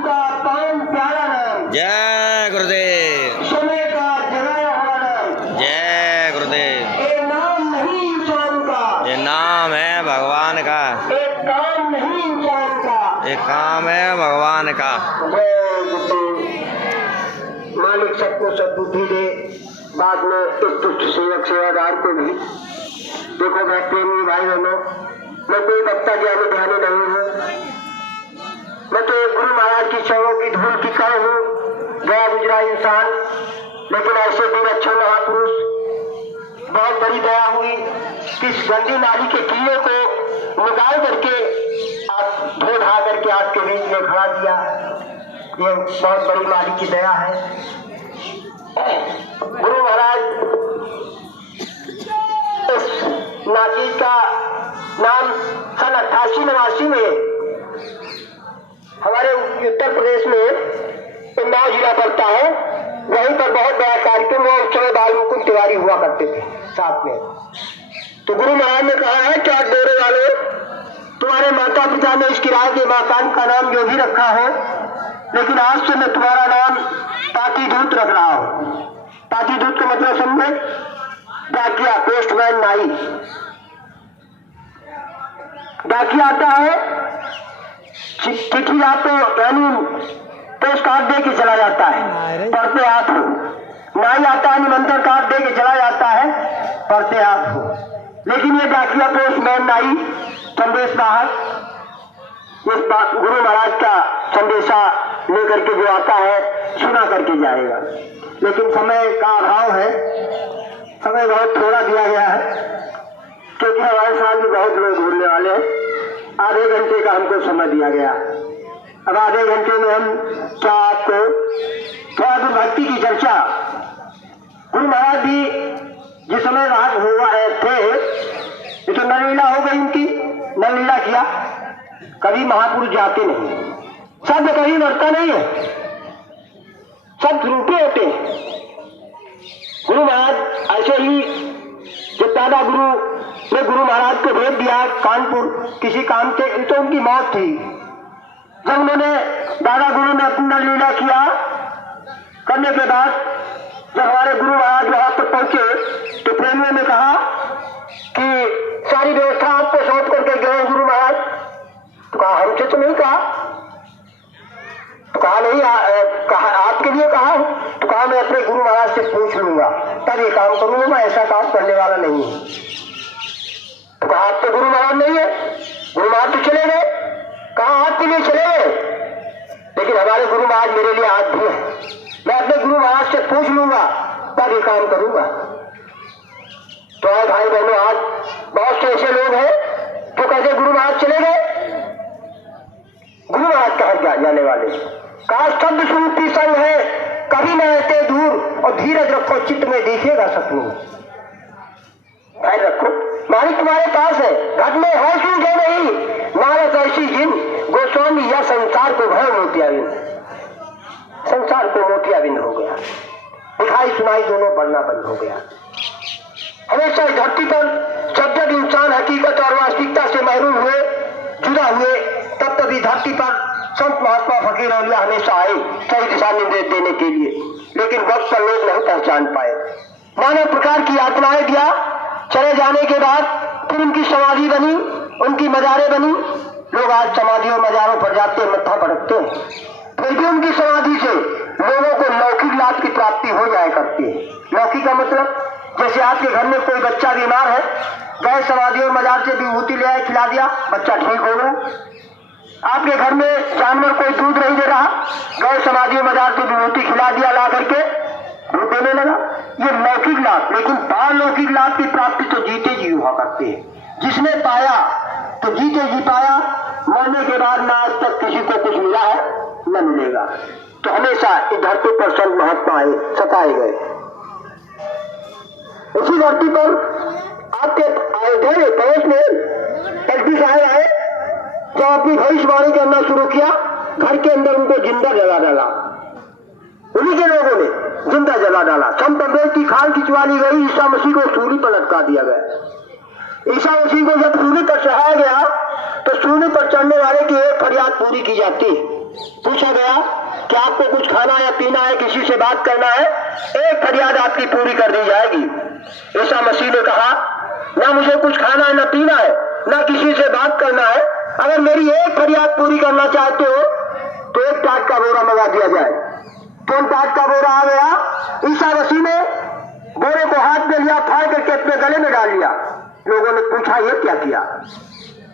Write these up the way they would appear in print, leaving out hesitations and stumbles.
का पावन प्यारा नाम, जय गुरुदेव। समय का जगाया हुआ नाम, जय गुरुदेव। ये नाम नहीं इंसान का, ये नाम है भगवान का, एक काम नहीं इंसान का, ये काम है भगवान का। जय गुरुदेव। मालिक सबको सद्बुद्धि दे, बाद में इस तुच्छ सेवक सेवादार को भी। देखो मैं प्रेमी भाई बहनों, मैं कोई वक्ता ज्ञानी ध्यानी नहीं हूँ, मैं तो एक गुरु महाराज की चरणों की धूल की कण हूँ, गया गुजरा इंसान। लेकिन ऐसे दिन अच्छे महापुरुष, बहुत बड़ी दया हुई कि इस गंदी नाली के कीड़े को निकाल करके आप धो धा करके आपके बीच में खड़ा किया। ये बहुत बड़ी मालिक की दया है। गुरु महाराज इस नाची का नाम सन 88-89 में हमारे उत्तर प्रदेश में उन्नाव जिला पड़ता है, वहीं पर बहुत बड़ा कार्यक्रम हुआ। उस समय बाल मुकुंद तिवारी हुआ करते थे साथ में। तो गुरु महाराज ने कहा है क्या डोरे वाले, तुम्हारे माता पिता ने इस किराए के मकान का नाम जो भी रखा हो, लेकिन आज से मैं तुम्हारा नाम तातीदूत रख रहा हूँ। तातीदूत का मतलब समझे, डाकिया, पोस्टमैन, नाई। डाकिया आता है, चिट्ठी आपको यानी पोस्ट कार्ड दे के चला जाता है, पढ़ते आप हो। नाई आता है, निमंत्रण कार्ड दे के चला जाता है, पढ़ते आप हो। लेकिन ये डाकिया, पोस्टमैन, नाई, संदेश वाहक इस गुरु महाराज का संदेशा लेकर के जो आता है सुना करके जाएगा। लेकिन समय का अभाव है, समय बहुत थोड़ा दिया गया है, क्योंकि हमारे साथ भी बहुत लोग घूमने वाले हैं। आधे घंटे का हमको समय दिया गया। अब आधे घंटे में हम क्या आपको थोड़ा तो भक्ति की चर्चा। गुरु महाराज भी जिस समय राग हुआ थे, ये तो नरलीला हो गई उनकी, नरलीला किया। कभी महापुरुष जाते नहीं, शब्द कभी मरता नहीं है, सब रूठे होते हैं। गुरु महाराज ऐसे ही जब दादा गुरु ने गुरु महाराज को भेज दिया कानपुर किसी काम के, तो उनकी मौत थी। जब उन्होंने दादा गुरु ने अपना लीला किया करने के बाद जब हमारे गुरु महाराज वहां पर पहुंचे तो प्रेमियों ने कहा कि सारी व्यवस्था आपको सौंप करके गए गुरु महाराज। तो कहा हमसे तो नहीं कहा। तो कहा नहीं, कहा आपके लिए कहा। तो कहा मैं अपने गुरु महाराज से पूछ लूंगा तब ये काम करूंगा, मैं ऐसा काम करने वाला नहीं हूं। तो कहा आप तो गुरु महाराज नहीं है, गुरु महाराज तो चले गए। कहा आपके लिए चले गए, लेकिन हमारे गुरु महाराज मेरे लिए आज भी है, मैं अपने गुरु महाराज से पूछ लूंगा तब ये काम करूंगा। तो आज भाई बहनों, आज बहुत से ऐसे लोग हैं जो कहते गुरु महाराज चले गए, गुरु महाराज कहा जाने वाले। काश शब्द सुनती संग है, कभी न रहते दूर, और धीरज रखो चित्त में दिखेगा सपनों। भाई रखो, मालिक तुम्हारे पास है, घट में है सू जो नहीं, नारद ऐसी जिन गोस्वामी या संसार को भय मोतियाबिंद। संसार को मोतियाबिंद हो गया, दिखाई सुनाई दोनों बढ़ना बंद हो गया। हमेशा इस धरती पर जब जब इंसान हकीकत और वास्तविकता से महरूम हुए, जुदा हुए, तब तभी धरती पर संत महात्मा फकीर औलिया हमेशा आए सही दिशा निर्देश देने के लिए। लेकिन वक्त पर लोग नहीं पहचान पाए। नाना प्रकार की यातनाएं दिया, चले जाने के बाद फिर उनकी समाधि बनी, उनकी मजारें बनी। लोग आज समाधि और मजारों पर जाते हैं, मत्था पड़कते हैं, फिर भी उनकी समाधि से लोगों को लौकिक लाभ की प्राप्ति हो जाया करती है। लौकिक का मतलब जैसे आपके घर में कोई बच्चा बीमार है, गए समाधि और मजार से विभूति ले आए, खिला दिया, बच्चा ठीक हो गया। आपके घर में जानवर कोई दूध नहीं दे रहा, गए समाधि और मजार से विभूति खिला दिया, ला करके दूध देने लगा। ये लौकिक लाभ। लेकिन पारलौकिक लाभ की प्राप्ति तो जीते जी हुआ करते हैं। जिसने पाया तो जीते जी पाया, मरने के बाद ना आज तक किसी को कुछ मिला है न मिलेगा। तो हमेशा इस धरती पर संत महात्मा आए, सताए गए। उसी धरती पर आपके अयोध्या पड़ोस में एसपी साहब आए, जब अपनी भविष्यवाणी करना शुरू किया, घर के अंदर उनको जिंदा जला डाला। उन्हीं के लोगों ने जिंदा जला डाला। संत अम्बेडकर की खाल खिंचवा ली गई, ईसा मसीह को सूली पर लटका दिया गया। ईसा मसीह को जब सूली पर चढ़ाया गया तो सूली पर चढ़ने वाले की एक फरियाद पूरी की जाती है। पूछा गया कि आपको कुछ खाना या पीना है, किसी से बात करना है, एक फरियाद आपकी पूरी कर दी जाएगी। ईसा मसीह ने कहा, ना मुझे कुछ खाना है, ना पीना है, ना किसी से बात करना है, अगर मेरी एक फरियाद पूरी करना चाहते हो तो एक टाट का बोरा मंगा दिया जाए। कौन टाट का बोरा आ गया? ईसा मसीह ने बोरे को हाथ में लिया, फाड़ करके अपने गले में डाल लिया। लोगों ने पूछा, ये क्या किया?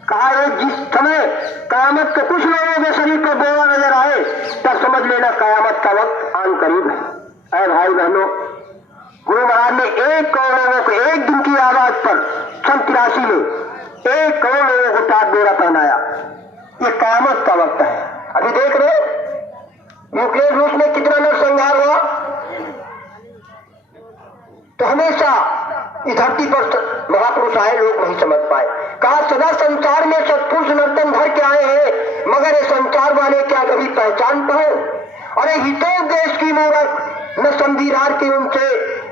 कहा, एक जिस समय कयामत के कुछ लोगों के शरीर पर बोरा नजर आए तब समझ लेना कयामत का वक्त आन करीब है। ऐ भाई बहनों, गुरु महाराज ने 1 करोड़ लोगों को एक दिन की आवाज पर सन 83 में 1 करोड़ लोगों को टाट बोरा पहनाया। ये कयामत का वक्त है। अभी देख रहे यूक्रेन रूस में कितना नरसंहार हुआ। तो हमेशा इस धरती पर महापुरुष आए, लोग नहीं समझ पाए। कहा, सदा संसार में सत्पुरुष नर्तन भर के आए हैं, मगर ये संसार वाले क्या कभी पहचान पाए? अरे हितो देश की मूरख, न संधिरार के उनसे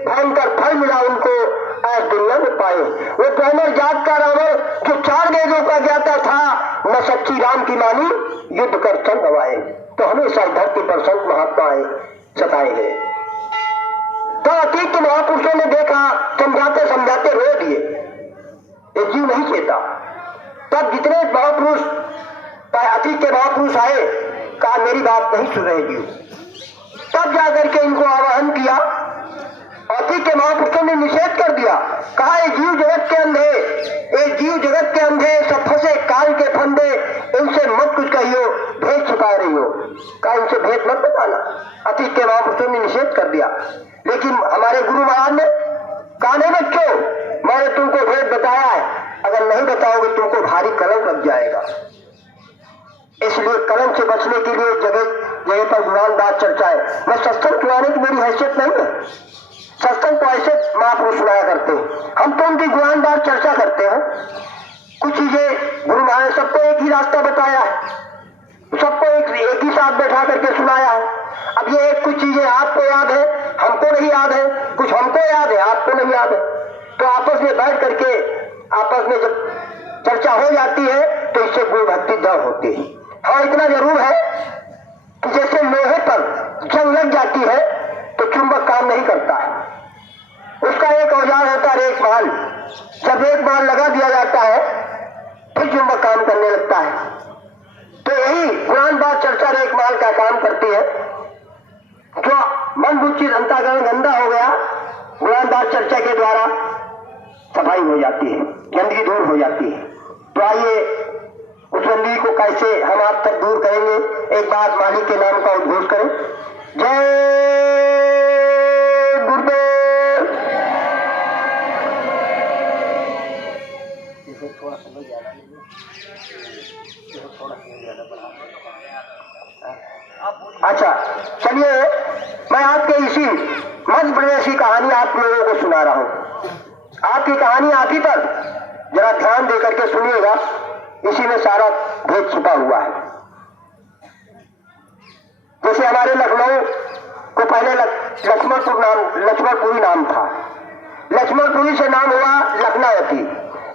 भयंकर फल मिला उनको, आज दुनिया में पाए। वो पहनर जात का रावण जो 4 वेदों का ज्ञाता था, न सच्ची राम की मानी युद्ध कर चल गवाए। तो हमेशा धरती पर संत महात्माएं सताए गए। तो अतीत के महापुरुषों ने देखा, समझाते समझाते रो दिए, ये जीव नहीं चेता। तब जितने महापुरुष अतीत के महापुरुष आए, कहा मेरी बात नहीं सुन रहे जीव। तब जाकर के इनको आवाहन किया। अतीत के महापुरुषों ने निषेध कर दिया। कहा, ये जीव जगत के अंधे, ये जीव जगत के अंधे, सब फंसे काल के फंदे, इनसे मत कुछ कहियो, भेद छुपा रही हो। कहा, इनसे भेद मत बताना। अतीत के महापुरुषों ने निषेध कर दिया। लेकिन हमारे गुरु महाराज ने कहा, नहीं बच्चों, मैंने तुमको भेद बताया है, अगर नहीं बताओगे तुमको भारी कलंक लग जाएगा। इसलिए कलंक से बचने के लिए जगह जगह पर गुमान बात चर्चा है। मैं सत्संग सुनाने की मेरी हैसियत नहीं है, सत्संग तो ऐसे महापुरुष सुनाया करते हैं, हम तो उनकी गुमान बात चर्चा करते हैं। कुछ चीजें गुरु महाराज ने सबको एक ही रास्ता बताया है, सबको एक ही साथ बैठा करके सुनाया है। अब ये कुछ चीजें आपको याद है, हमको नहीं याद है, कुछ हमको याद है, आपको नहीं याद है। तो आपस में बैठ करके आपस में जब चर्चा हो जाती है तो इससे गुरु भक्ति दृढ़ होती है। हाँ, इतना जरूर है कि जैसे लोहे पर जंग लग जाती है तो चुंबक काम नहीं करता है, उसका एक औजार होता है रेखमाल। जब एक बार लगा दिया जाता है फिर चुंबक काम करने लगता है। तो यही कुरान बात चर्चा रेखमाल का काम करती है। जो मन बुद्धि अंतःकरण गंदा हो गया, कुरान बात चर्चा के द्वारा सफाई हो जाती है, गंदगी दूर हो जाती है। तो आइए उस गंदगी को कैसे हम आप तक दूर करेंगे, एक बार मालिक के नाम का उद्घोष करें। जय गुरुदेव। थोड़ा समझ ज्यादा अच्छा, चलिए मैं आपके इसी मध्य प्रदेश की कहानी आप लोगों को सुना रहा हूं। आपकी कहानी आप ही पर जरा ध्यान दे करके सुनिएगा, इसी में सारा भेद छुपा हुआ है। जैसे हमारे लखनऊ को पहले लक्ष्मणपुरी नाम था, लक्ष्मणपुरी से नाम हुआ लखनावती,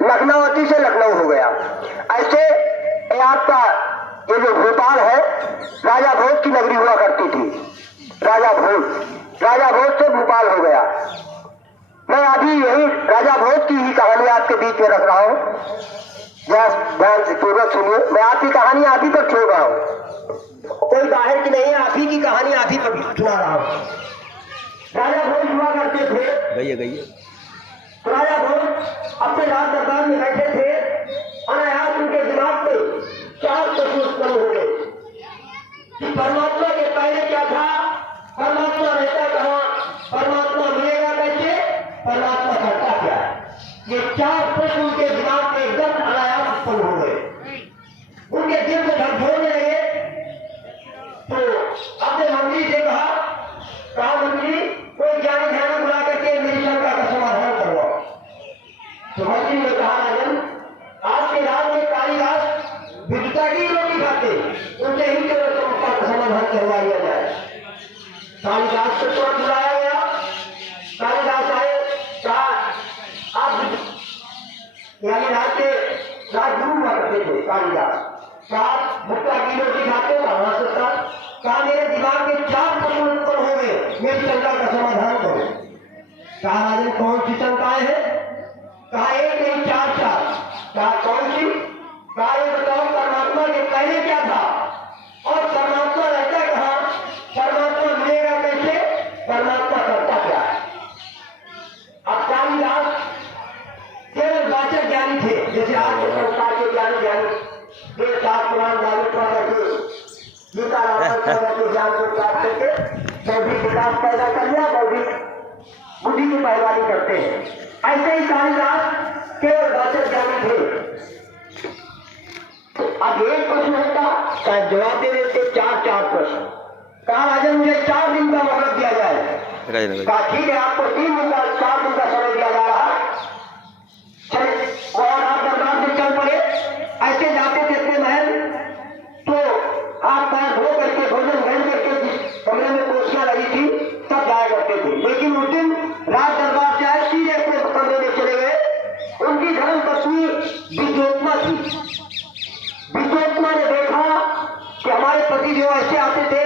लखनावती से लखनऊ हो गया। ऐसे आपका ये जो भोपाल है, राजा भोज की नगरी हुआ करती थी। राजा भोज से भोपाल हो गया। मैं अभी यही राजा भोज की ही कहानी आपके बीच में रख रहा हूँ, ध्यान से पूर्वक सुनिए। मैं आपकी कहानी आप ही पर छोड़ रहा हूँ, कोई बाहर की नहीं है, आप ही की कहानी आप ही पर सुना रहा हूँ। राजा भोज हुआ करते थे। गइए तो राजा भोज अपने राज दरबार में बैठे थे, अनायास उनके दिमाग में 4 प्रश्न उत्पन्न हो गए कि परमात्मा के पहले क्या था, परमात्मा रहता कहाँ, परमात्मा मिलेगा कैसे, परमात्मा करता क्या है। ये 4 प्रश्न उनके दिमाग में एकदम अनायास उत्पन्न हो गए, उनके दिल में धड़धड़ने लगे। तो अपने मंत्री से कहा मंत्री, कोई ज्ञानी ध्यान बुला करके मेरी शंका का समाधान करवाओ। तो मंत्री ने कहा, राजन, आज के रात में कालिदास विद्युता की रोटी खाते, उनसे ही समस्या का समाधान करवा दिया जाए। कालिदास को तुरंत बुलाया गया। कालिदास आए, कहा आप यानी रात के राजगुरु हुआ करते थे कालिदास, चार मुक्का किलो दिखाते कहाँ से था। कहा मेरे दिमाग में 4 प्रश्न उत्पन्न हो गए, मेरी शंका का समाधान करो। कहा राजन कौन सी शंकाएं है? कहा एक नहीं 4। कहा कौन सी? कहा ये बताओ परमात्मा के पहले क्या था और परमात्मा रहता कहाँ, परमात्मा मिलेगा कैसे, परमात्मा करता क्या है। अब कालिदास केवल वाचक ज्ञानी थे, जैसे आज के संसार के ज्ञानी एक साथ पुराण ज्ञानी पढ़ रहे गीता रामायण पढ़ रहे ज्ञान को प्राप्त करके बौद्धिक विकास पैदा कर लिया, बौद्धिक बुद्धि की पहलवानी करते हैं। ऐसे ही कालिदास केवल वाचक ज्ञानी थे। अब एक प्रश्न होता चाहे जवाब दे देते 4 प्रश्न। कहा राजन मुझे 4 दिन का मोहलत दिया जाए। कहा ठीक है आपको 3 दिन का 4 दिन का समय दिया जा रहा है। चले और आप दरबार से चल पड़े। ऐसे जाते थे अपने महल तो हाथ पैर धो करके भोजन ग्रहण करके जिस कमरे में कुर्सियां लगी थी तब जाया करते थे। लेकिन उस दिन राज दरबार से आए सीधे अपने कमरे में चले गए। उनकी धर्म पत्नी विद्योत्मा थी। विद्योत्मा ने देखा कि हमारे पति जो ऐसे आते थे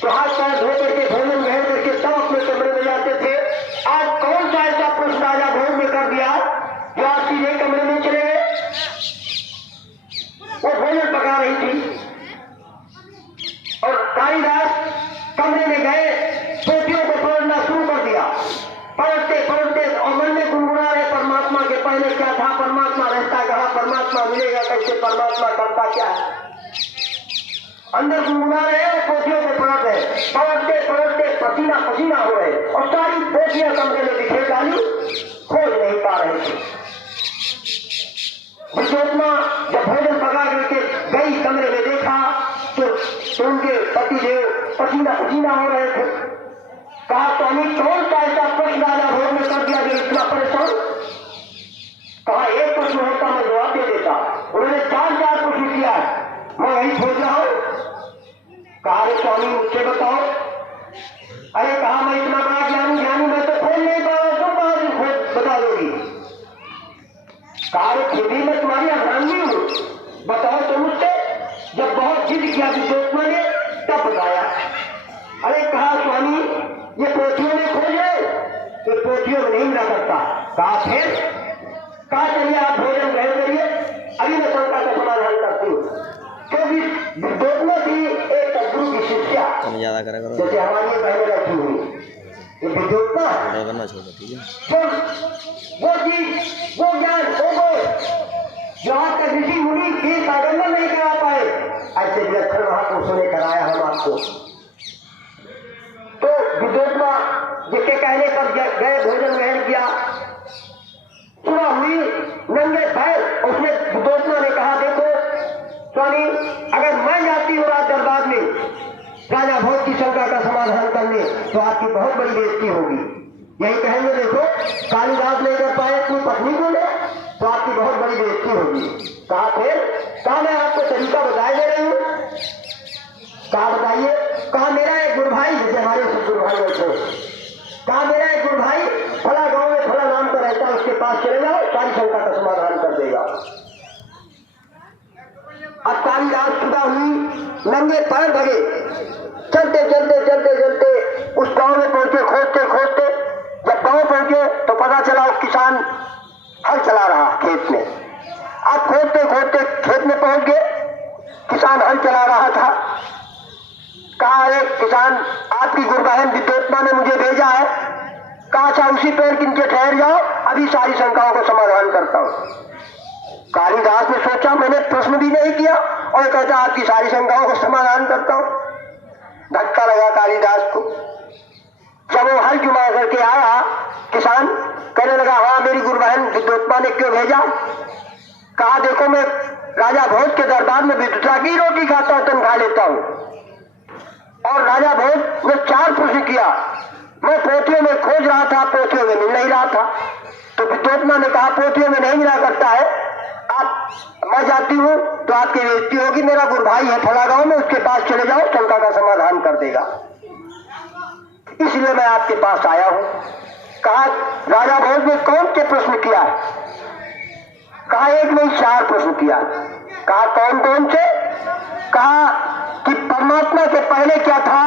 तो हाथ पैर धो करके भोजन ग्रहण करके सब अपने कमरे में जाते थे। आज कौन सा ऐसा प्रश्न राजा भोज ने कर दिया जो आज सीधे कमरे में चले गए। वो भोजन पका रही थी और कालिदास कमरे में गए, पोथियों को पढ़ना शुरू कर दिया। पढ़ते पढ़ते और मन में गुनगुना रहे परमात्मा के पहले क्या था, परमात्मा रहता कहाँ, परमात्मा मिलेगा कैसे, परमात्मा करता क्या है। अंदर गुनगुना रहे और पोथियों को पढ़ रहे। पढ़ते पढ़ते पसीना पसीना हो रहे और सारी पोथियां कमरे में बिखेर डाली, खोज नहीं पा रहे थे। विद्योत्मा जब भोजन पका करके गई कमरे में देखा तो उनके पति देव पसीना पसीना हो रहे थे। कहा स्वामी कौन सा ऐसा प्रश्न राजा भोज ने कर दिया जो इतना परेशान। कहा एक प्रश्न होता मैं जवाब दे देता, उन्होंने 4 प्रश्न किया, मैं वही खोज रहा हूं। कहा अरे स्वामी मुझसे बताओ। अरे कहा मैं इतना बड़ा ज्ञानी मैं तो खोज नहीं पा रहा, तुम कहां से खोज बता दोगी। कहा खुद ही मैं तुम्हारी अभ्रांगी हूं, बताओ तो मुझसे। जब बहुत जिद किया विद्योत्मा ने तब बताया। अरे कहा स्वामी ये पोथियों में खोज है, ये पोथियों में नहीं मिला करता। कहा फिर? कहा चलिए आप भोजन ग्रहण करिए, अभी मैं शंका का समाधान करती हूँ। क्योंकि विद्योत्मा थी एक सदगुरु की शिष्या, जैसे हमारी पहले रखी हुई विद्योत्मा वो चीज वो ज्ञान वो जो आज तक ऋषि मुनि के साधन नहीं करा पाए, ऐसे विलक्षण महापुरुषों ने कराया हम आपको। तो विद्योत्मा जिसके कहने पर गए भोजन ग्रहण किया, सुबह हुई नंगे पैर, उसने विद्योत्मा ने कहा देखो स्वामी अगर मैं जाती हूँ राज दरबार में राजा भोज की शंका का समाधान करने तो आपकी बहुत बड़ी बेइज्जती होगी। यही कहेंगे देखो कालिदास नहीं कर पाए अपनी पत्नी को ले तो आपकी बहुत बड़ी बेइज्जती होगी। कहा फिर? कहा मैं आपको तरीका बताए दे रही हूँ। कहा बताइए। कहा मेरा एक गुरु भाई, जैसे हमारे गुरु भाई बैठे, कहा मेरा एक गुरु भाई फला गांव में फला नाम का रहता है, उसके पास चले जाओ सारी शंका का समाधान कर देगा। अब कालिदास सुबह हुई नंगे पैर भगे, चलते चलते चलते चलते उस गांव में पहुंचे। खोजते खोजते जब गांव पहुंचे तो पता चला उस किसान हल चला रहा खेत में। अब खोजते खोजते खेत में पहुंच गए, किसान हल चला रहा था। कहा एक किसान आपकी गुरु बहन विद्योत्मा ने मुझे भेजा है। कहा अच्छा उसी पेड़ के नीचे ठहर जाओ, अभी सारी शंकाओं को समाधान करता हूं। कालिदास ने सोचा मैंने प्रश्न भी नहीं किया और कहता आपकी सारी शंकाओं को समाधान करता हूं। धक्का लगा कालिदास को। जब वो हल जुमा करके आया किसान कहने लगा हाँ मेरी गुरु बहन विद्योत्मा ने क्यों भेजा। कहा देखो मैं राजा भोज के दरबार में विद्युता की रोटी खाता हूं, तनख्वाह लेता हूं, और राजा भोज ने 4 प्रश्न किया, मैं पोथियों में खोज रहा था, पोथियों में मिल नहीं रहा था। तो विद्योत्मा ने कहा पोथियों में नहीं मिला करता है, आप मैं जाती हूँ तो आपकी बेइज्जती होगी, मेरा गुरु भाई है फला गांव में, उसके पास चले जाओ शंका का समाधान कर देगा, इसलिए मैं आपके पास आया हूँ। कहा राजा भोज ने कौन से प्रश्न किया है। कहा एक नहीं 4 प्रश्न किया। कहा कौन कौन से। कहा कि परमात्मा के पहले क्या था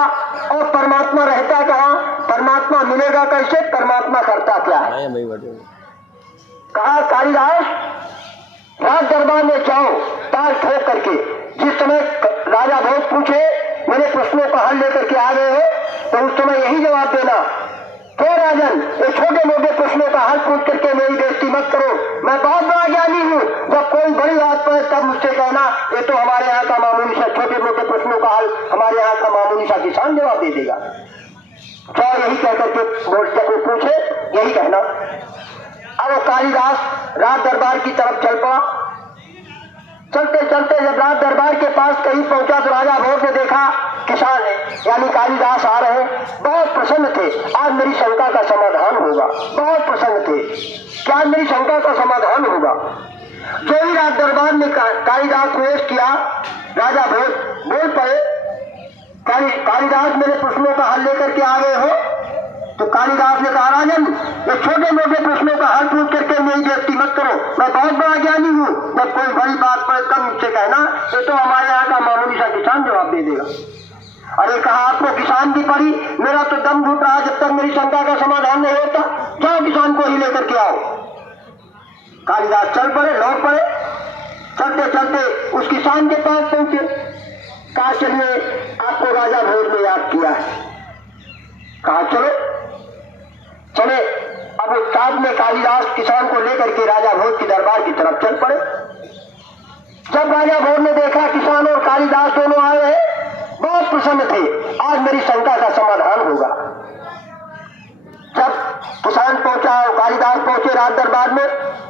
और परमात्मा रहता कहाँ, परमात्मा मिलेगा कैसे, परमात्मा करता क्या है। कहा कालिदास राज दरबार में जाओ ताल ठोक करके, जिस समय राजा भोज पूछे मेरे प्रश्नों का हल लेकर के आ गए हो तो उस समय यही जवाब देना, क्यों राजन ये छोटे मोटे प्रश्नों का हल पूछ करके मेरी बेइज्जती मत करो, मैं बहुत बड़ा ज्ञानी हूँ, जब कोई बड़ी बात पर तब मुझसे कहना ये तो हमारे यहाँ का मामूली सा, छोटे मोटे प्रश्नों का हल हमारे यहाँ का मामूली सा किसान जवाब दे देगा। जाओ यही कहकर के पूछे यही कहना। अब वो कालिदास राज दरबार की तरफ चल पड़ा। चलते चलते जब राज दरबार के पास कहीं पहुंचा तो राजा भोज ने देखा किसान है यानी कालिदास आ रहे, बहुत प्रसन्न थे, आज मेरी शंका का समाधान होगा, बहुत प्रसन्न थे क्या मेरी शंका का समाधान होगा। जो ही राज दरबार में कालिदास प्रवेश किया राजा भोज बोल पड़े, कालिदास मेरे प्रश्नों का हल लेकर के आ गए हो। तो कालिदास ने कहा राजन ये छोटे मोटे प्रश्नों का हल पूछ करके मेरी बेइज्जती मत करो, मैं बहुत बड़ा ज्ञानी हूँ, जब कोई बड़ी बात पर तब मुझसे कहना ये तो हमारे यहाँ का मामूली सा किसान जवाब दे देगा। अरे कहा आपको किसान की पड़ी, मेरा तो दम घुट रहा जब तक मेरी शंका का समाधान नहीं होता, जाओ किसान को ही लेकर के आओ। कालिदास चल पड़े, लौट पड़े, चलते चलते उस किसान के पास पहुंचे। कहा चलिए आपको राजा भोज ने याद किया है। कहा चलो चले। अब उस साथ में कालिदास किसान को लेकर के राजा भोज के दरबार की तरफ चल पड़े। जब राजा भोज ने देखा किसान और कालिदास दोनों आए हैं, बहुत प्रसन्न थे, आज मेरी शंका का समाधान होगा। जब किसान पहुंचा और कालिदास पहुंचे राज दरबार में,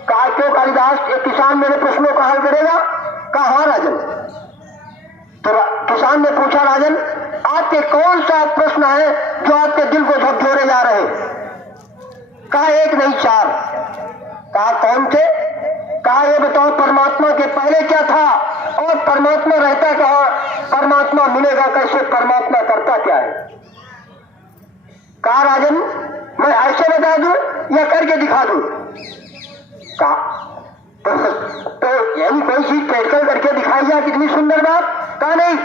कहा क्यों कालिदास एक किसान मेरे प्रश्नों का हल करेगा। कहा हाँ राजन। तो किसान ने पूछा राजन आपके कौन सा प्रश्न है जो आपके दिल को झकझोरे जा रहे। कहा एक नहीं चार। कहा कौन थे। कहा ये बताओ परमात्मा के पहले क्या था और परमात्मा रहता कहाँ, परमात्मा मिलेगा कैसे, परमात्मा करता क्या है। कहा राजन मैं ऐसे बता दूं या करके दिखा दूं। कहा तो यानी कोई चीज प्रैक्टिकल करके दिखाई जाए, कितनी सुंदर बात। कहा नहीं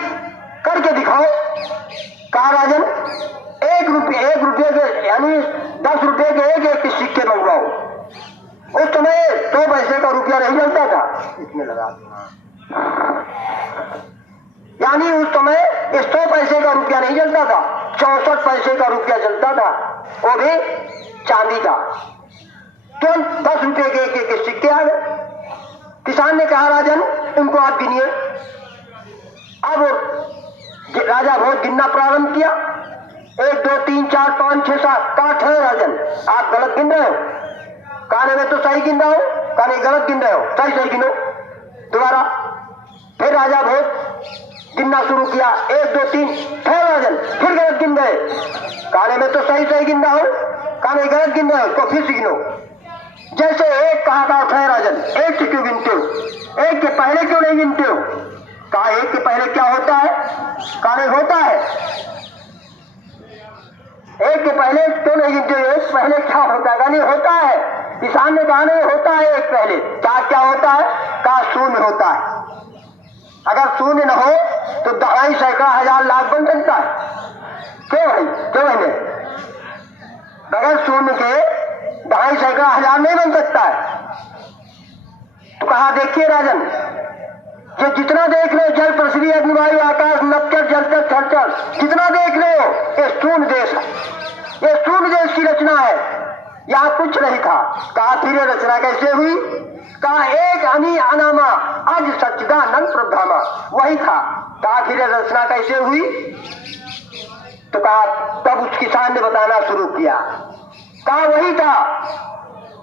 करके दिखाओ। कहा राजन एक रुपये के यानी 10 रुपये के एक सिक्के मंगवाओ। उस समय 2 पैसे का रुपया नहीं चलता था, इसमें लगा यानी उस समय इस 100 पैसे का रुपया नहीं चलता था, 64 पैसे का रुपया चलता था, वो भी चांदी का। तुरंत 10 रुपये के एक सिक्के आ गए। किसान ने कहा राजन इनको आप गिनिए। अब राजा भोज गिनना प्रारंभ किया, 1 2 3 4 5 6 7 कहा है राजन आप गलत गिन रहे हो। कहने में तो सही गिन रहा हूं। कहने गलत गिन रहे हो, सही सही गिनो। दोबारा फिर राजा भोज गिनना शुरू किया, 1 2 3 है राजन, फिर गलत गिन रहे। कहने में तो सही सही गिन रहा हूं। कहने गलत गिन रहे हो तो फिर से गिनो। जैसे एक कहा था है राजन, एक से क्यों गिनते हो, एक के पहले क्यों नहीं गिनते हो। कहा एक के पहले क्या होता है। कहने होता है। एक के पहले क्यों नहीं गिनते हो, एक पहले क्या होता है। कहने होता है। किसान ने कहा नहीं होता है एक पहले। क्या होता है। कहा शून्य होता है। अगर शून्य न हो तो दहाई सैकड़ा हजार लाख बन सकता है। क्यों नहीं बगैर शून्य के दहाई सैकड़ा हजार नहीं बन सकता है। तो कहा देखिए राजन ये जितना देख रहे हो जल पृथ्वी अग्नि वायु आकाश नक्षत्र जलचर थलचर जितना देख रहे हो ये शून्य देश है, ये शून्य देश की रचना है, यहाँ कुछ नहीं था। कहा फिर ये रचना कैसे हुई। कहा एक अनी अनामा अज सच्चिदानंद प्रधामा वही था। कहा फिर ये रचना कैसे हुई। तो कहा तब उस किसान ने बताना शुरू किया। कहा वही था,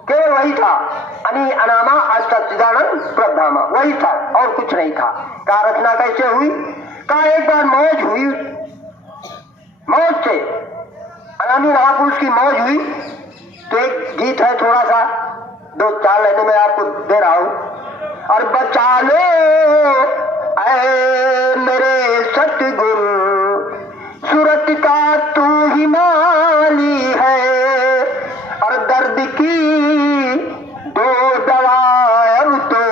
केवल वही था, अनी अनामा सच्चिदानंद प्रधामा वही था और कुछ नहीं था। कहा रचना कैसे हुई। कहा एक बार मौज हुई, मौज से अनामी महापुरुष की मौज हुई। तो एक गीत है थोड़ा सा 2-4 लाइनों में आपको दे रहा हूं। और बचा लो ऐ मेरे सतगुरु सूरत का तू ही माली है और दर्द की 2 दवा अब तो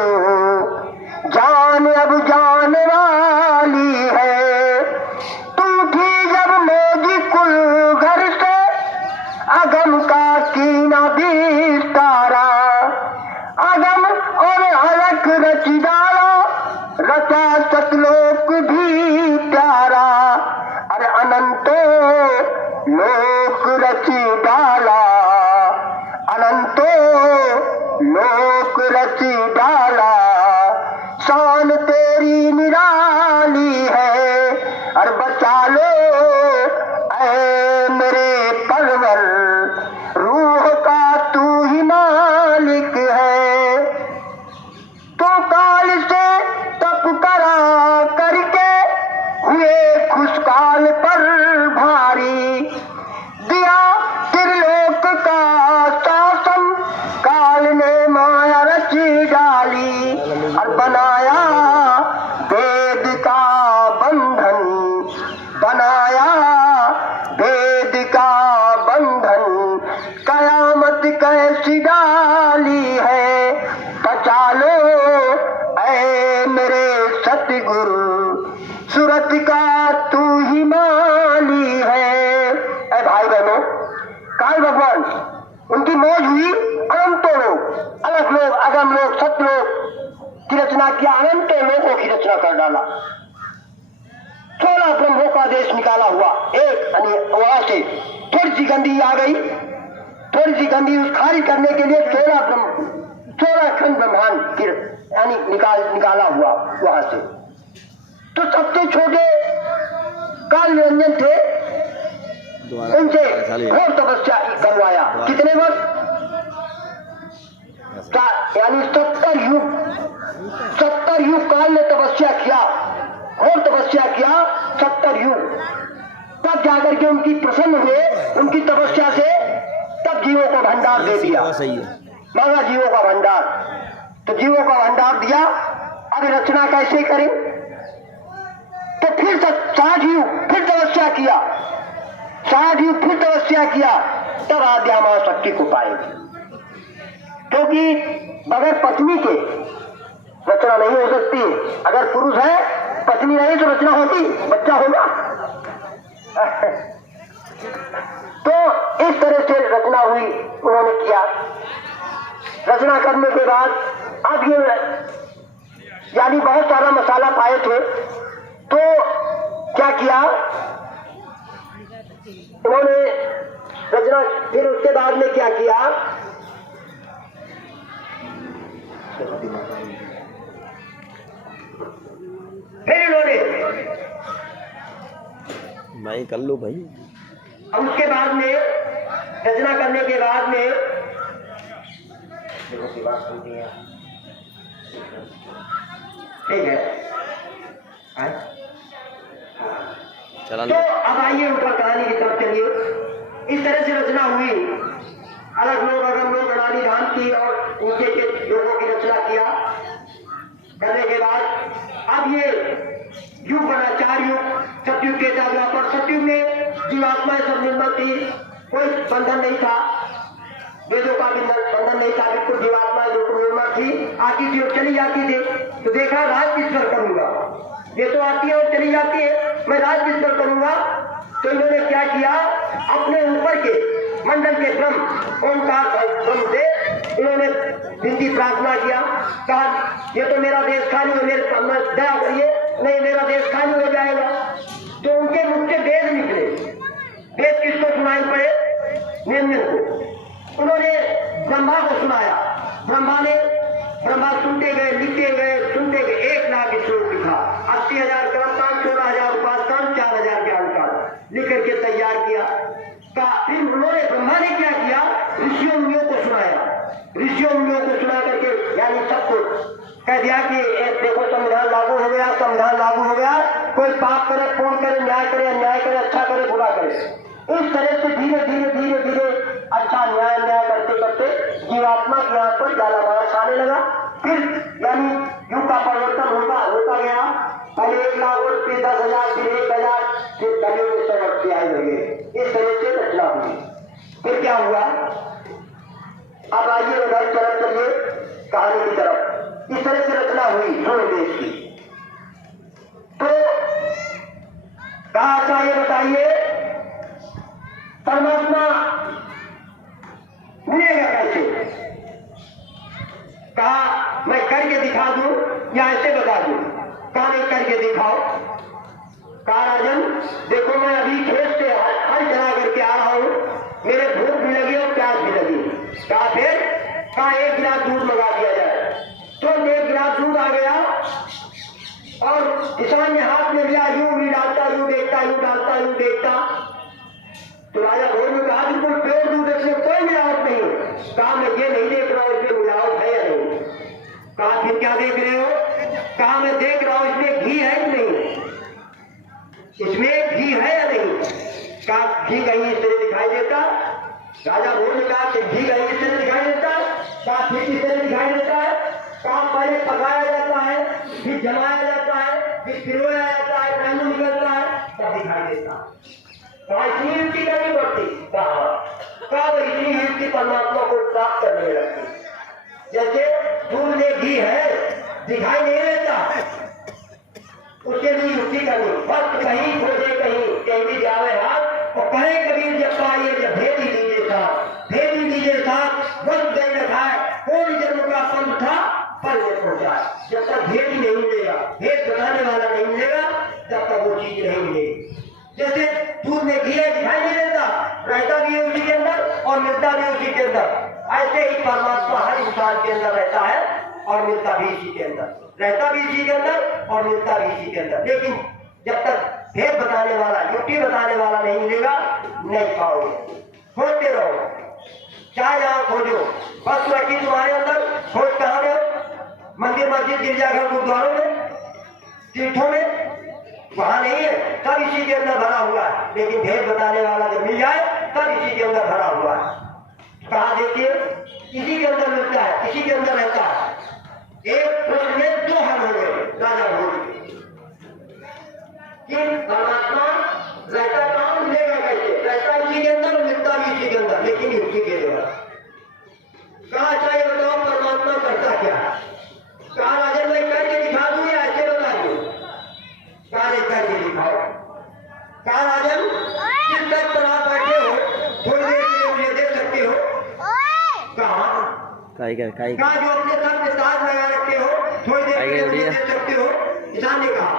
जान अब जाने वाली लेख रच डाला, रचा सतलोक भी प्यारा। अरे अनंतो लोक रच डाला, अनंतो लोक रच डाला। शान तेरी निराली है, अरे बचा लो ऐ मेरे परवर, रूह का तू ही मालिक है। तो काल से तप करा करके हुए खुशकाल पर भारी, दिया त्रिलोक का शासन काल ने माया रच डाली। और बनाया वेद का बंधन, बनाया वेद का बंधन, कयामत कैसी डाली है। बचा लो ऐ मेरे सतगुरु, सूरत का तू ही माली है। ऐ भाई बहनों, काल भगवान उनकी मौज हुई, अनंतों लोग, अलग लोग, अगम लोग, सत्य लोग की रचना किया, अनंतों लोगों की रचना कर डाला। 16 ब्रह्मों का देश निकाला हुआ। एक वहां से थोड़ी सी गंदी आ गई, थोड़ी सी गंदी उस खाली करने के लिए 16 खंड ब्रह्मांड यानी निकाला हुआ वहां से। तो सबसे छोटे काल निरंजन थे, उनसे घोर तपस्या करवाया। कितने वर्ष? यानी 70 युग काल ने तपस्या किया, घोर तपस्या किया 70 युग। तब जाकर के उनकी प्रसन्न हुए, उनकी तपस्या से तब जीवों को भंडार दे दिया। मांगा जीवों का भंडार, तो जीवों का भंडार दिया। अब रचना कैसे करें? तो फिर 60 युग फिर तपस्या किया, 60 युग फिर तपस्या किया, तब आद्या मां शक्ति को पाएगी। क्योंकि बगैर पत्नी के रचना नहीं हो सकती। अगर पुरुष है, पत्नी नहीं तो रचना होती, बच्चा होगा। तो इस तरह से रचना हुई, उन्होंने किया। रचना करने के बाद अब ये यानी बहुत सारा मसाला पाए थे, तो क्या किया उन्होंने रचना, फिर उसके बाद में क्या किया, फिर इन्होंने भाई कर लो भाई। अब उसके बाद में रचना करने के बाद में ठीक है। चला तो अब आइए ऊपर कहानी की तरफ चलिए। इस तरह से रचना हुई, अलग लोग, अगम लोग, अनादि धाम की और नीचे के लोगों की रचना किया। करने के बाद अब ये युग बना, 4 युग, सतयुग के द्वापर। सतयुग में जीवात्माएं सब निर्मल थी, कोई बंधन नहीं था, वेदों का भी बंधन नहीं था, बिल्कुल जीवात्माएं बिल्कुल निर्मल थी, आती थी और चली जाती थी। तो देखा राज किस पर करूंगा, ये तो आती है और चली जाती है, मैं राज किस पर करूंगा। तो इन्होंने क्या किया, अपने ऊपर के मंडल के ब्रह्म ओंकार ब्रह्म से इन्होंने विनती प्रार्थना किया, कहा ये तो मेरा देश खाली हो, मेरे सामने दया करिए, नहीं मेरा देश खाली हो जाएगा। तो उनके मुख से वेद निकले। वेद किसको सुनाई पड़े? निरंजन को। उन्होंने ब्रह्मा को सुनाया, ब्रह्मा सुनते गए, लिखते गए, सुनते गए, 1 लाख श्लोक लिखा, 80,000 कर्मकांड, 16,000 उपासकांड, 4,000 ज्ञानकांड लिख करके तैयार किया। फिर उन्होंने, ब्रह्मा ने क्या किया, ऋषियों मुनियों को सुनाया, ऋषियों मुनियों को सुना करके यानी सबको कह दिया कि देखो संविधान लागू हो गया, संविधान लागू हो गया, कोई पाप करे, पूर्ण करे, न्याय करे, अन्याय करे, अच्छा करे, बुरा करे। इस तरह से धीरे धीरे धीरे धीरे अच्छा न्याय करते करते जीवात्मा के यहाँ पर ज्वालामास आने लगा। फिर यानी युग का परिवर्तन होता गया। पहले 1 लाख वर्ष, फिर 10,000, फिर 1,000, फिर कलियुग में 100 वर्ष आए लगे। इस तरह से रचना हुई। फिर क्या हुआ, अब आइए उधर तरफ चलिए कहानी की तरफ। इस तरह से रचना हुई सूर्य देश की। तो कहा अच्छा ये बताइए परमात्मा मिलेगा कैसे? कहा मैं करके दिखा दूं या ऐसे बता दूं? कहा नहीं करके दिखाओ। कहा राजन देखो मैं अभी खेत से हल चला करके आ रहा हूं, मेरे भूख भी लगी और प्यास भी लगी। कहा फिर? कहा 1 गिलास दूध मंगा दिया जाए। तो 1 गिलास दूध आ गया और किसान ने हाथ में लिया, यूं भी डालता, यूं देखता, यूं डालता, यूं देखता। तो राजा भोज ने कहा बिल्कुल प्योर दूध, इसमें कोई मिलावट नहीं। कहा मैं ये नहीं देख रहा हूं इसमें मिलावट है या नहीं। कहा फिर क्या देख रहे हो? कहा मैं देख रहा हूं इसमें घी है कि नहीं, इसमें घी है या नहीं। कहा घी कहीं इस तरह दिखाई देता। राजा भोज ने कहा कि घी कहीं इस तरह दिखाई देता। कहा फिर किस तरह दिखाई देता है? कहा पहले पकाया जाता है, फिर जमाया जाता है, फिर पिरोया जाता है, नानू निकलता है, तब दिखाई देता। कहा इतनी युक्ति करनी पड़ती। कहा इतनी युक्ति परमात्मा को प्राप्त करने लगती। जैसे दूध में घी है दिखाई नहीं देता, उसके लिए युक्ति करनी। वक्त कहीं खोजे कहीं भी जावे हाथ और कहे कबीर जब पाइए जब भेद ही लीजिए साथ, भेद ही लीजिए साथ। वक्त दे रखाए कोई जन्म का पंथ था पल में पहुंचाए। जब तक भेद ही नहीं मिलेगा, भेद बताने वाला नहीं मिलेगा, तब तक वो चीज नहीं मिलेगी। जैसे दूध में घी है दिखाई नहीं देता, रहता भी है उसी के अंदर और मिलता भी उसी के अंदर। ऐसे ही परमात्मा हर इंसान के अंदर रहता है और मिलता भी इसी के अंदर, रहता भी इसी के अंदर और मिलता भी इसी के अंदर। लेकिन जब तक भेद बताने वाला, युक्ति बताने वाला नहीं मिलेगा, नहीं पाओगे। खोजते रहो, चाहे जहां खोजो, बस बैठी तुम्हारे अंदर। खोज कहां रहे हो? मंदिर मस्जिद गिरजाघर गुरुद्वारों में, तीर्थों में, वहां नहीं है, तब इसी के अंदर भरा हुआ है। लेकिन भेद बताने वाला जब मिल जाए तब इसी के अंदर भरा हुआ है। कहा देखिए इसी के अंदर मिलता है, इसी के अंदर रहता है। एक प्रश्न में 2 हल हो गए राजा भोज कि परमात्मा रहता कहां, मिलेगा कैसे? रहता इसी के अंदर और मिलता भी इसी के अंदर, लेकिन युक्ति के द्वारा। कहा अच्छा ये बताओ परमात्मा करता क्या है? कहा राजन मैं करके दिखा दूं या ऐसे बता दूं? कहा नहीं करके दिखाओ। कहा राजन जिस तक पर आप बैठे हो थोड़ी देर के लिए मुझे देख सकते हो। कहा जो अपने सर पे ताज लगा रखे हो थोड़ी देर के लिए मुझे देख सकते हो। किसान ने कहा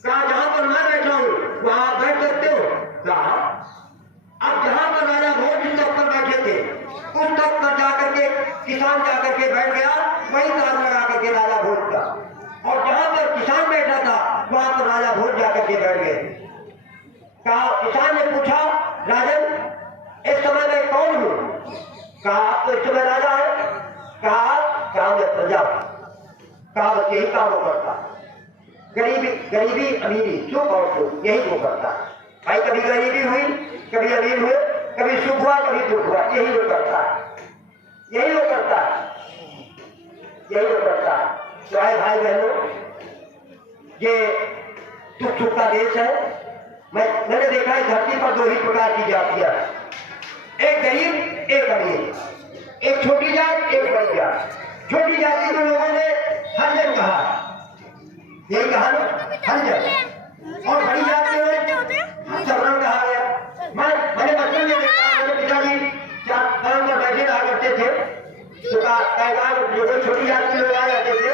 कहा जहां पर मैं बैठा हूं वहां आप बैठ सकते हो। कहा अब जहां पर राजा भोज जिस तक पर बैठे थे उस तक पर जाकर के किसान जाकर के बैठ गया, वही ताज लगा करके राजा भोज का। और जहां पर किसान बैठा था वहां पर राजा भोज जाकर के बैठ गए। कहा किसान ने पूछा राजन इस समय मैं कौन हूं? कहा आप तो इस समय राजा है। कहा मैं प्रजा। कहा बस यही काम वो करता, गरीबी अमीरी सुख और सुख यही वो करता। भाई कभी गरीबी हुई, कभी अमीर हुए, कभी सुख हुआ, कभी दुख हुआ, यही वो करता है, यही वो करता है, यही वो करता है। तो आए भाई बहनों, ये दुख सुख का देश है। मैंने देखा है धरती पर 2 ही प्रकार की जातियां, एक गरीब एक अमीर, एक छोटी जात एक बड़ी जात। छोटी जाति के लोगों ने हरिजन कहा, यही कहा ना हरिजन, और बड़ी जाति में सवर्ण कहा गया। मैंने बचपन में देखा, मेरे पिताजी काम पर बैठे रहा करते थे, तो जो कोई छोटी जाति के लोग आ जाते थे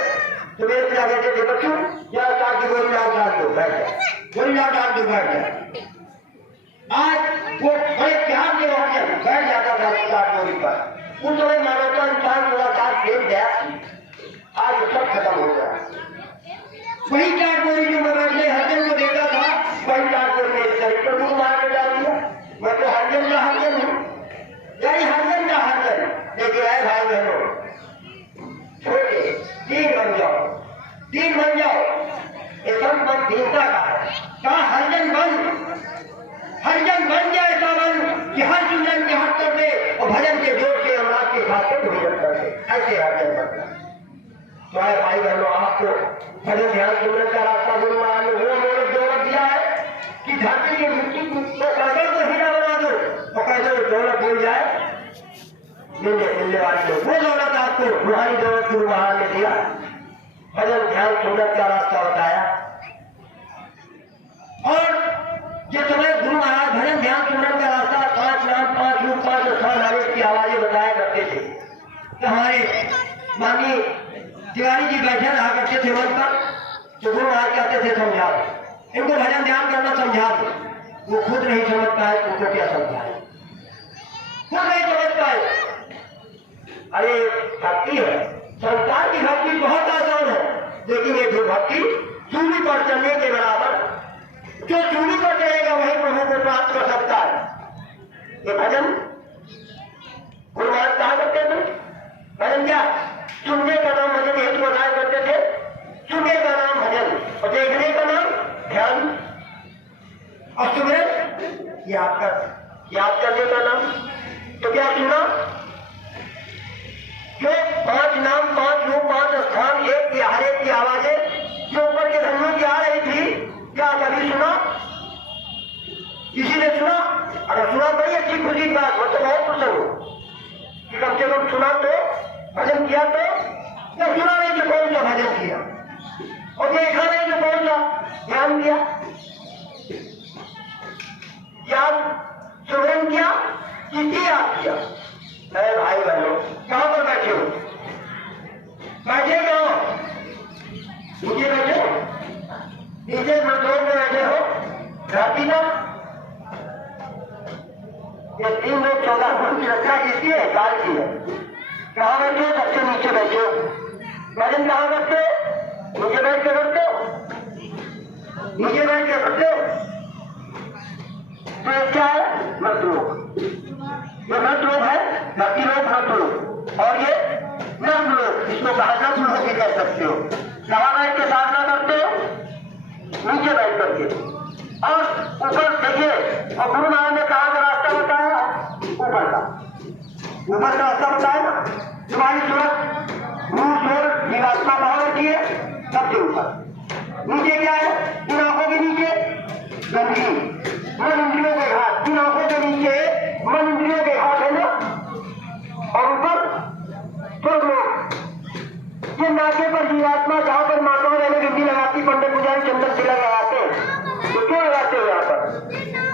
तो मेरे पिता कहते थे बच्चों या काट की गोली लाल डाल दो, बैठ जाए, गोली लाल डाल दो, बैठ जाए। आज वो बड़े प्यार से बैठ जाता था काट गोली पर। उस समय मानवता इंसान मुलाकात प्रेम गया, आज सब खत्म हो गया। वही काट गोली जो मैं बैठे हरिजन को देता था, वही काट गोली मेरे शरीर पर मुंह मार के डाल दिया। मैं तो हरिजन का हरिजन हूँ, यही हरिजन का हरिजन। लेकिन आए भाई बहनों छोटे दीन बन जाओ, दीन बन जाओ। ये सब मन दीनता का है। कहा हरिजन बन जाए ऐसा बन कि हर सुजन के हक कर दे और भजन के जोर से अमराज के खाते को भजन कर दे, ऐसे हरिजन बनना। तो आए भाई बहनों आपको भजन ध्यान सुनने का रास्ता गुरु महाराज ने वो जोर दिया है कि धरती की मिट्टी को कागज को हीरा बना दो और कैसे दौलत मिल जाए, मिलने वाली हो। वो दौलत आपको रूहानी दौलत गुरु महाराज ने दिया, भजन ध्यान सुनने का रास्ता बताया। और जिस समय गुरु महाराज भजन ध्यान सुनने का रास्ता 5 नाम 5 रूप 5 स्थान हर एक की आवाजें बताया करते थे, तो हमारे माननीय तिवारी जी बैठे रहा करते थे मंच पर, तो गुरु महाराज कहते थे समझा इनको भजन ध्यान करना समझा दो। वो खुद नहीं समझ पाए, उनको क्या समझाए, खुद नहीं समझ पाए। अरे भक्ति है, संसार की भक्ति बहुत आसान है, लेकिन ये जो भक्ति सूली पर चलने के बराबर, जो सूली पर चलेगा वही प्रभु को प्राप्त कर सकता है। ये भजन गुरु महाराज कहा करते थे, भजन क्या सुनने का नाम भजन हेतु बताया करते थे। सुनने का नाम भजन और देखने का नाम ध्यान और सुबह याद करने का नाम। तो क्या सुना, जो 5 नाम 5 रूप 5 स्थान एक की हर एक की आवाजें जो ऊपर के धनियों की आ रही थी, क्या कभी सुना, किसी ने सुना? अगर सुना बड़ी अच्छी खुशी की बात, मैं तो बहुत प्रसन्न हूँ कि कम से कम सुना तो, भजन किया तो, या सुना नहीं तो कौन सा भजन किया, और देखा नहीं तो कौन सा ध्यान किया, याद सुमरन किया, किसकी याद किया? अरे भाई बहनों, कहां पर बैठे हो? बैठे कहो, नीचे बैठे हो, नीचे मंदिरों में बैठे हो, राती ना ये 3 लोग 14 फुट की रक्षा किसकी है? काल की है। कहाँ बैठे हो? सबसे नीचे बैठे हो। भजन कहाँ करते हो? नीचे बैठ के करते हो, नीचे बैठ के करते हो। तो क्या है? मृत लोग, ये मृत लोग है, भक्ति लोग मृत लोग, और ये नर्म लोग, इसको नर्म लोग भी कह सकते हो। कहाँ बैठ के साधना करते हो? नीचे बैठ करके, और ऊपर देखिए, और गुरु महाराज ने कहा का रास्ता बताया, ऊपर का रास्ता बताया ना, तुम्हारी सूरत मूल स्वर जीवात्मा कहाँ बैठी है? सबसे ऊपर। नीचे क्या है? इन आंखों के नीचे गंदगी, मन इंद्रियों के घाट, इन आंखों के नीचे मन इंद्रियों के घाट है ना, और ऊपर स्वर्ग लोग। ये नाके पर जीवात्मा, जहाँ पर माताओं रहने बिंदी लगाती, पंडित पुजारी चंदन तिलक लगाते हैं, तो क्यों लगाते हो यहाँ पर?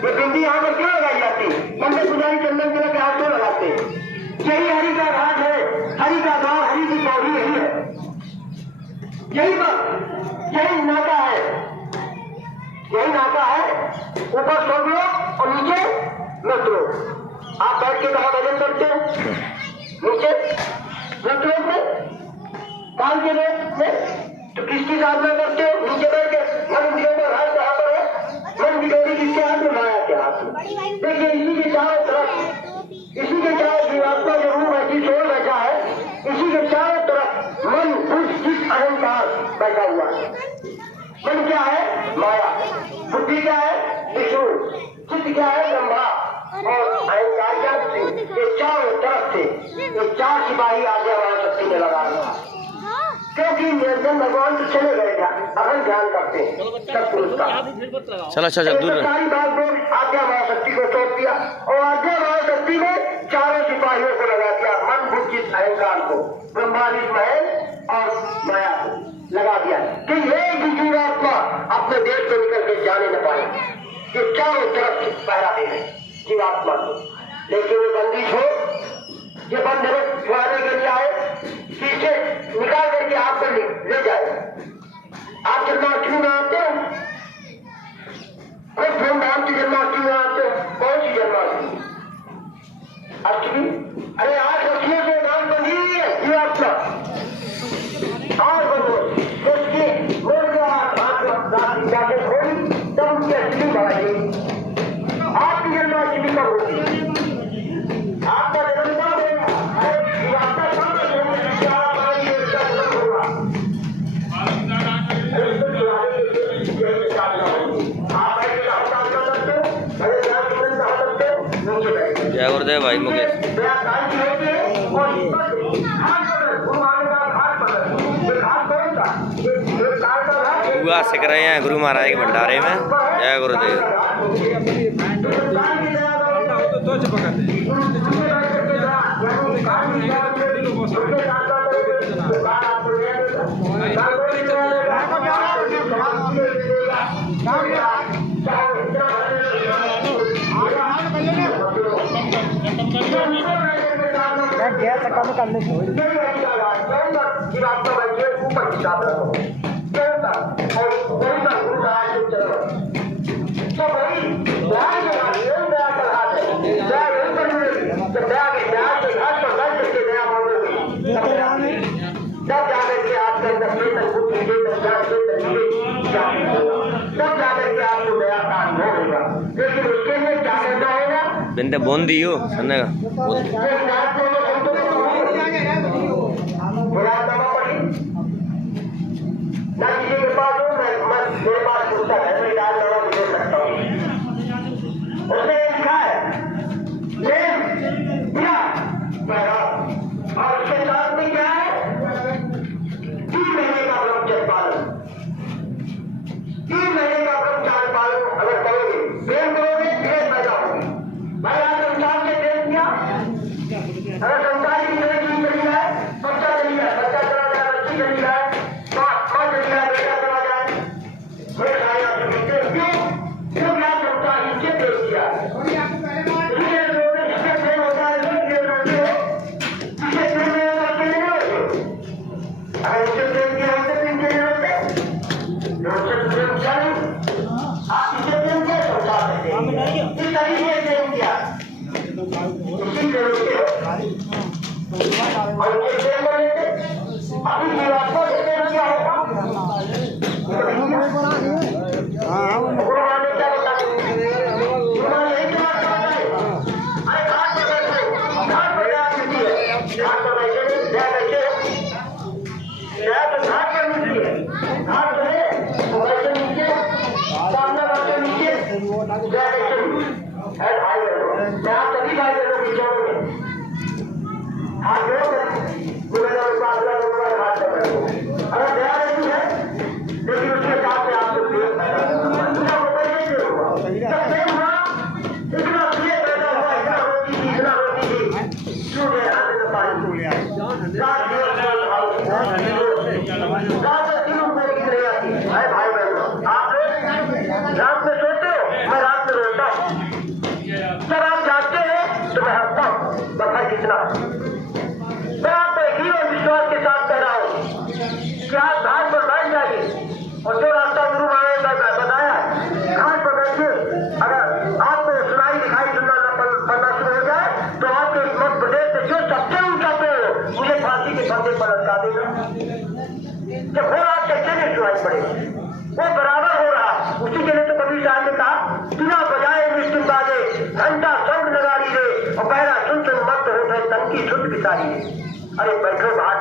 ये बिंदी यहाँ पर क्यों लगाई जाती? पंडित पुजारी चंदन तिलक यहाँ क्यों लगाते? यही हरि का घाट है, हरि का द्वार, हरि की पौड़ी यही है, यही पर, यही नाका है, यही नाका है। ऊपर स्वर्ग लोग और नीचे मृत लोग। आप बैठ के कहाँ भजन करते हो? नीचे मृत लोग में, काल के लोग में। तो किसकी साधना करते हो? नीचे बैठ के। मन इंद्रियों का हाथ कहाँ पर है? मन की डोरी किसके हाथ में? माया के हाथ में। देखिए इसी के चारों तरफ, इसी के चारों जीवात्मा जो रूप बैठी छोड़ बैठा है, इसी के चारों तरफ मन बुद्ध चित्त अहंकार बैठा हुआ है। मन क्या है? माया। बुद्धि क्या है? विष्णु। चित्त क्या है? ब्रह्मा। और अहंकार क्या? ये चारों तरफ से ये 4 सिपाही आगे हमारा शक्ति में लगा रहा है, क्योंकि निरंजन भगवान तो चले गए, अहम ध्यान करते हैं सब पुरुष का। चलो अच्छा दूर सारी बात बोल आज्ञा महाशक्ति को सौंप दिया, और आज्ञा महाशक्ति ने 4 सिपाहियों को लगा दिया, मन बुद्ध चित्त अहंकार को, ब्रह्मा विष्णु महेश और माया को लगा दिया कि एक भी जीवात्मा अपने देश से निकल के जाने न पाए। ये चारों तरफ पहरा दे रहे जीवात्मा को, लेकिन वो बंदिश हो, ये बंधन छुड़ाने के लिए आए, पीछे निकाल करके आपको ले जाए। आप जन्माष्टमी में आते हो, खूब धूमधाम की जन्माष्टमी में आते हो। कौन सी जन्माष्टमी? अष्टमी? अरे 8 रस्सियों से नाम बंधी हुई है जीवात्मा, 8 बंधो, उसकी जाके खोली तब उसकी अष्टमी बढ़ाई। आपकी जन्माष्टमी कब होती है? आपका जन्म कब होगा? जीवात्मा कब जय गुरुदेव भाई मुकेश। हुआ सीख रहे हैं गुरु महाराज के भंडारे में। जय गुरुदेव। गया कम करने छोड़ हिसाब रखो कैसा और वही का गुरु महाराज से चलो तो वही न्याय के बाद यही दया का हाथ है दया यही करनी जब दया के घाट पर बैठ करके दया मांगोगे तब जाकर के आपके अंदर चेतन बुद्धि चेतन ज्ञान चेतन तब जाकर के आपको दया का अनुभव होगा लेकिन उसके लिए क्या करना होगा बिंदे बोंदी हो सन्ने का ना किसी के पास हूँ मैं मेरे पास पुस्तक है मैं डाल दवा भी दे सकता हूँ उसने लिखा है और उसके साथ में क्या है 3 महीने का ब्रह्मचर्य पालन 3 महीने का ब्रह्मचार्य पालन अगर करोगे प्रेम करोगे प्रेम पैदा होगी भाई आज संसार से प्रेम किया अगर संसार की जिंदगी चली जाए बच्चा चली जाए बच्चा चला जाए बच्ची चली जाए माँ चली जाए बेटा चला जाए बड़े भाई आप सुनते क्यों क्यों क्या संसार इनसे प्रेम किया इसलिए लोगों ने जिससे प्रेम होता है जिससे प्रेम होते हो जिससे प्रेम नहीं होता उसके लिए होते अगर उससे प्रेम किया उससे प्रेम के लिए होते उससे प्रेम किया नहीं आप इससे प्रेम किया संसार से इस तरीके से प्रेम किया इसी प्रेम के और ये प्रेम को लेते अभी जीवात्मा से प्रेम किया होगा भगवान ने क्या बता भगवान यही की बात करता है अरे घाट पर बैठो घाट पर दया मिलती है घाट पर बैठे दया बैठे दया तो घाट पर मिलती है घाट पर है तो बैठे नीचे सामने बैठे नीचे दया बैठे है भाई बहनों दया सभी भाई बहनों की चौक में हाथ जोड़ कर मेरा उपासना होगा हाथ पर बैठो अगर दया रहती है लेकिन उसके साथ में आपको प्रेम इतना होता नहीं होगा जब प्रेम हुआ इतना प्रिय पैदा हुआ इतना रोटी थी क्यों गए हाथ में पानी छू लिया भाई बहनों आप लोग रात में सोते हो मैं रात में रोता हूँ जब आप जागते हैं तो मैं हंसता हूँ बखर कितना मैं आपको यकीन और विश्वास के साथ कह रहा हूँ कि आप घाट पर बैठ जाइए और जो रास्ता गुरु महाराज ने बताया घाट पर बैठिए अगर आपको सुनाई दिखाई सुनना पड़ना शुरू हो जाए तो आपके इस मध्य प्रदेश से जो सबसे ऊंचा पेड़ हो मुझे फांसी के फंदे पर लटका देगा जब हो रहा कैसे नहीं सुनाई पड़ेगा वो बराबर हो रहा उसी के लिए तो कबीर साहब ने कहा बिना बजाए मृत्यु बाजे घंटा शंख नगाड़ी दे और पहला सुन सुन मत हो गए तन की शुद्ध बिताई अरे बैठो बात